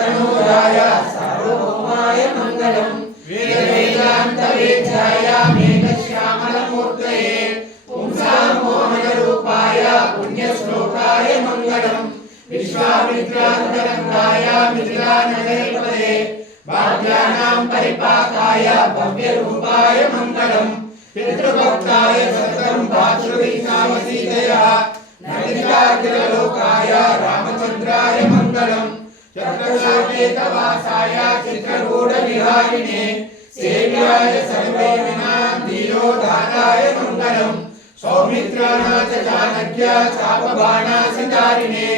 तनूराय सार्वभौमाय मंगलम वेदांत वेद्याय मेघश्यामलमूर्तये पुंसां मोहनरूपाय पुण्यश्लोकाय मंगलम विश्वामित्रान्तरंगाय मिथिलानगरीपदे भाग्यानां परिपाकाय भव्यरूपाय मंगलम पितृभक्ताय सततं भातृवीणावसीतया नन्दिताखिललोकाय रामचन्द्राय मंगलम चक्रसाकेतवासाय चित्रकूटविहारिणे सेव्याय सर्वे विनाधीरोधाराय मंगलम सौमित्राणाच चाणक्य चापबाणासितारिणे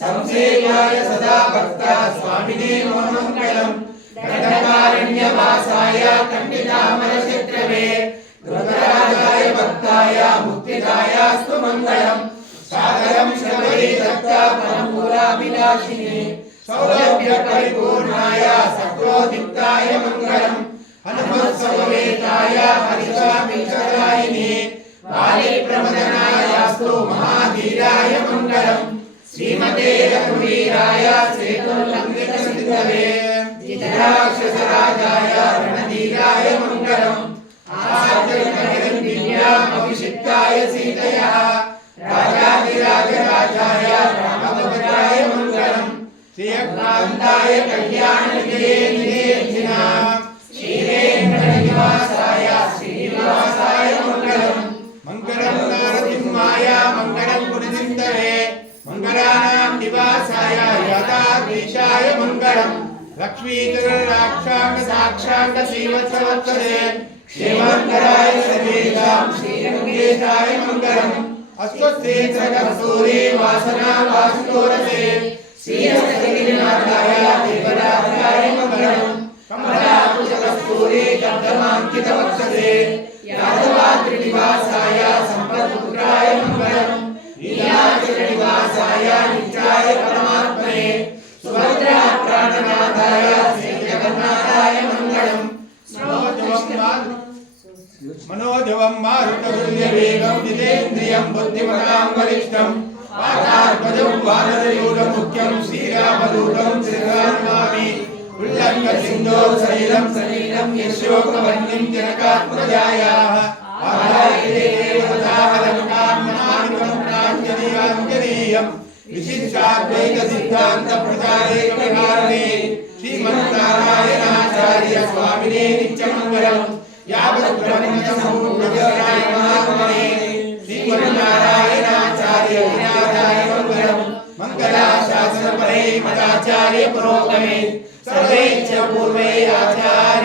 संसेव्याय सदा भक्ता स्वामिने मंगलम दण्डकारण्यवासाय कण्डितामरशत्रवे धृतराजाय भक्ताय मुक्तिदायास्तु मंगलम सागरं श्रवणे दत्ता परमपुराभिलाषिने सौलभ्य परिपूर्णाय सत्रोदीप्ताय मंगलम हनुमत्समवेताय हरिस्वामीचरायिने बाले प्रमदनायास्तु महाधीराय मंगलम श्रीमते रघुवीराय सेतुर्लंघितसिद्धवे जितराक्षसराजाय रणधीराय मंगलम आसाद्यनगरन्दिन्यामभिषिक्ताय सीतया राजाधिराजराजाय रामभद्राय मंगलम श्रीयकान्ताय कल्याणनिधये निधेर्थिनां श्रीवेङ्कटनिवासाय श्रीनिवासाय मंगलम मंगलम नारसिंहाय मंगलम गुणसिन्धवे मंगलानां निवासाय यथाधीशाय मंगलम लक्ष्मीधरराक्षांग साक्षांग श्रीवत्सवत्सले क्षेमंकराय सर्वेषां श्रीरङ्गेशाय मंगलम अस्वस्थे जगत्सूरे वासना वासुतोरसे श्रीहस्तगिरिनाथाय देवराजाय मंगलम कमलाकुचकस्तूरे गन्धमाङ्कितवक्षसे यादवाद्रिनिवासाय सम्पत्पुत्राय मंगलम लीलाचलनिवासाय नित्याय परमात्मने सुभद्रा प्राणनाथाय श्रीजगन्नाथाय मंगलम मनोजवं मारुततुल्यवेगं जितेन्द्रियं बुद्धिमतां वरिष्ठं वातात्मजं वानरयूथमुख्यं श्रीरामदूतं शिरसानमामि उल्लङ्घ्यसिन्धो सलिलं सलीलं यशोकवह्निं जनकात्मजायाः आदायते देवताहरमुखां नमामि प्राञ्जलिराञ्जनेयं विशिष्टाद्वैतसिद्धान्तप्रचारेकविहारिणे श्रीमन्नारायणाचार्य स्वामिने नित्यमङ्गलम् यावद्ब्रह्मसम्पूर्णजगदाय महात्मने श्रीमन्नारायणाचार्य विनाथाय मंगलम मंगलाशासनपरे मदाचार्य पुरोगमे सर्वे च पूर्वे आचार्य